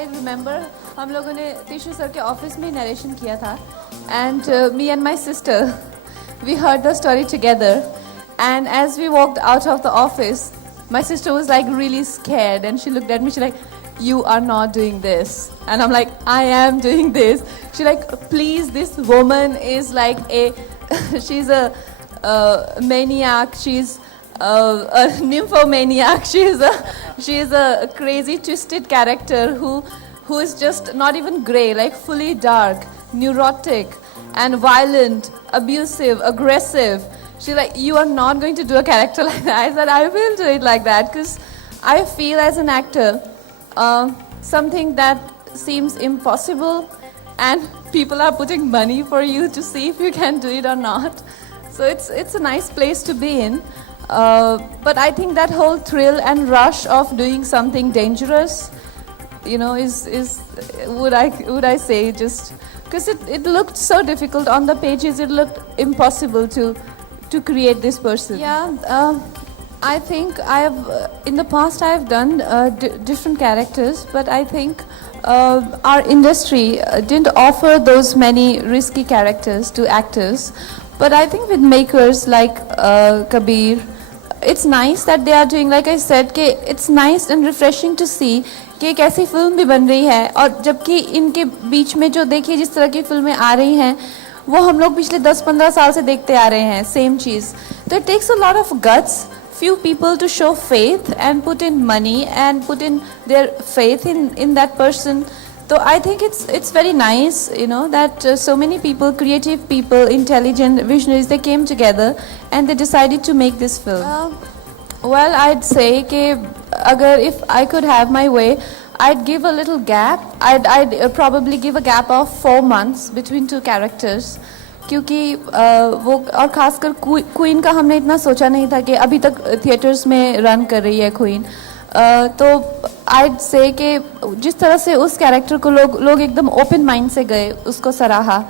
I remember हम लोगों ने टिशू सर के ऑफिस में नरेशन किया था and me and my sister we heard the story together and as we walked out of the office my sister was like really scared and she looked at me, she like, you are not doing this, and I'm like, I am doing this. She like, please, this woman is like a she's a maniac, she's a nymphomaniac, she's a crazy twisted character who is just not even grey, like fully dark, neurotic and violent, abusive, aggressive. She's like, you are not going to do a character like that. I said, I will do it like that because I feel as an actor something that seems impossible and people are putting money for you to see if you can do it or not. So it's a nice place to be in. But I think that whole thrill and rush of doing something dangerous, you know, is would I say just because it looked so difficult on the pages, it looked impossible to create this person. Yeah, I think I have in the past I have done different characters, but I think our industry didn't offer those many risky characters to actors. But I think with makers like Kabir, it's nice that they are doing, like I said, कि it's nice and refreshing to see कि एक ऐसी film भी बन रही है और जबकि इनके बीच में जो देखिए जिस तरह की फिल्में आ रही हैं वो हम लोग पिछले 10-15 साल से देखते आ रहे हैं सेम चीज़. तो it takes a lot of guts, few people to show faith and put in money and put in their faith in that person. So I think it's very nice, you know, that so many people, creative people, intelligent visionaries, they came together and they decided to make this film. Well, I'd say that if I could have my way, I'd give a little gap. I'd probably give a gap of 4 months between two characters. क्योंकि वो और खासकर queen का हमने इतना सोचा नहीं था कि अभी तक थिएटर्स में रन कर रही है क्वीन. तो I'd say कि जिस तरह से उस कैरेक्टर को लोग एकदम ओपन माइंड से गए, उसको सराहा.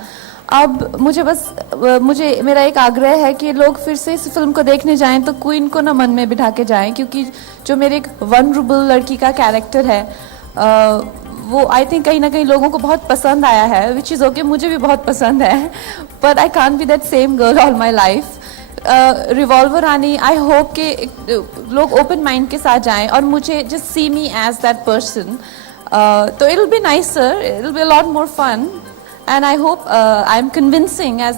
अब मुझे मेरा एक आग्रह है कि लोग फिर से इस फिल्म को देखने जाएं तो क्वीन को ना मन में बिठा के जाएं, क्योंकि जो मेरे एक वनरेबल लड़की का कैरेक्टर है वो आई थिंक कहीं ना कहीं लोगों को बहुत पसंद आया है, विच इज़ ओके, मुझे भी बहुत पसंद है. But I can't be that same girl all my life. Revolver Rani, I hope कि लोग ओपन माइंड के साथ जाएं और मुझे just see me as that person. तो it will be nicer, it will be a lot more fun and I hope I am convincing as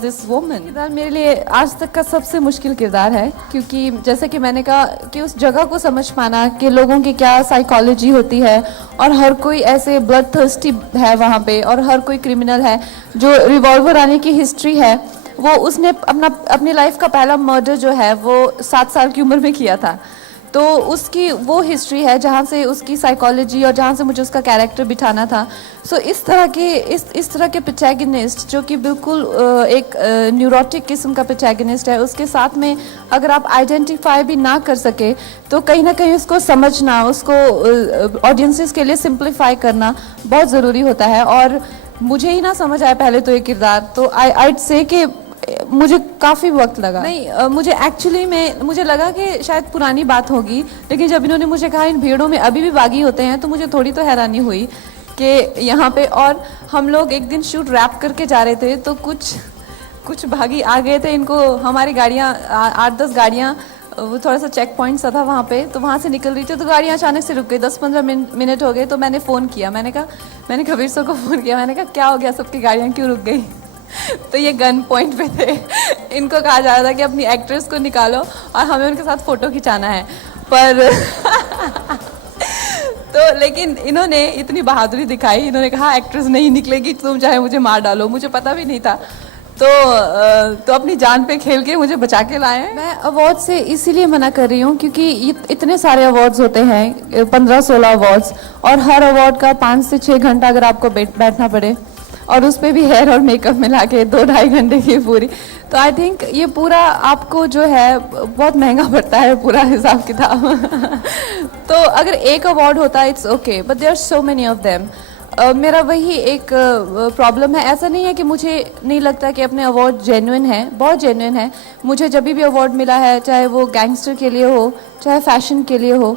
this woman. किरदार मेरे लिए आज तक का सबसे मुश्किल किरदार है, क्योंकि जैसे कि मैंने कहा कि उस जगह को समझ पाना कि लोगों की क्या साइकोलॉजी होती है और हर कोई ऐसे ब्लड थर्स्टी है वहाँ पे और हर कोई क्रिमिनल है. जो रिवॉल्वर रानी की हिस्ट्री है वो उसने अपनी लाइफ का पहला मर्डर जो है वो 7 साल की उम्र में किया था. तो उसकी वो हिस्ट्री है जहाँ से उसकी साइकोलॉजी और जहाँ से मुझे उसका कैरेक्टर बिठाना था. सो इस तरह के प्रोटैगनिस्ट जो कि बिल्कुल एक न्यूरोटिक किस्म का प्रोटैगनिस्ट है, उसके साथ में अगर आप आइडेंटिफाई भी ना कर सके तो कहीं ना कहीं उसको समझना, उसको ऑडियंसेस के लिए सिंप्लीफाई करना बहुत ज़रूरी होता है. और मुझे ही ना समझ आया पहले तो ये किरदार, तो आइड से कि मुझे काफ़ी वक्त लगा. नहीं, मुझे एक्चुअली मुझे लगा कि शायद पुरानी बात होगी, लेकिन जब इन्होंने मुझे कहा इन भीड़ों में अभी भी बागी होते हैं तो मुझे थोड़ी तो हैरानी हुई कि यहाँ पे. और हम लोग एक दिन शूट रैप करके जा रहे थे तो कुछ बागी आ गए थे. इनको हमारी गाड़ियाँ 8-10 गाड़ियाँ, वो थोड़ा सा चेक पॉइंट सा था वहाँ पे, तो वहाँ से निकल रही थी तो गाड़ियाँ अचानक से रुक गई. 10-15 मिनट हो गए तो मैंने फ़ोन किया, मैंने कबीर सर को फ़ोन किया, मैंने कहा क्या हो गया, सबकी गाड़ियाँ क्यों रुक गई. तो ये गन पॉइंट पे थे. इनको कहा जा रहा था कि अपनी एक्ट्रेस को निकालो और हमें उनके साथ फ़ोटो खिंचाना है. पर तो लेकिन इन्होंने इतनी बहादुरी दिखाई, इन्होंने कहा एक्ट्रेस नहीं निकलेगी, तुम चाहे मुझे मार डालो. मुझे पता भी नहीं था. तो अपनी जान पे खेल के मुझे बचा के लाए. मैं अवार्ड से इसीलिए मना कर रही हूँ क्योंकि इतने सारे अवार्ड्स होते हैं, 15-16 अवार्ड्स, और हर अवार्ड का 5 से 6 घंटा अगर आपको बैठना पड़े और उस पर भी हेयर और मेकअप मिला के 2-2.5 घंटे की पूरी, तो आई थिंक ये पूरा आपको जो है बहुत महंगा पड़ता है पूरा हिसाब किताब. तो अगर एक अवार्ड होता है it's okay, but there are so many of them. मेरा वही एक प्रॉब्लम है. ऐसा नहीं है कि मुझे नहीं लगता कि अपने अवार्ड जेन्युइन है, बहुत जेन्युइन है. मुझे जब भी अवार्ड मिला है, चाहे वो गैंगस्टर के लिए हो, चाहे फैशन के लिए हो,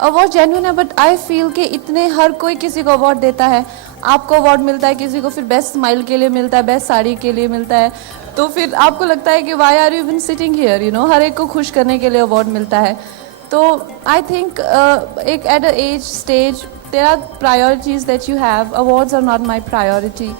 अवार्ड जेन्युइन है, बट आई फील कि इतने हर कोई किसी को अवार्ड देता है. आपको अवार्ड मिलता है, किसी को फिर बेस्ट स्माइल के लिए मिलता है, बेस्ट साड़ी के लिए मिलता है. तो फिर आपको लगता है कि why are you even sitting here, you know. हर एक को खुश करने के लिए अवार्ड मिलता है. तो आई थिंक एक at a age stage there are priorities that you have. Awards are not my priority.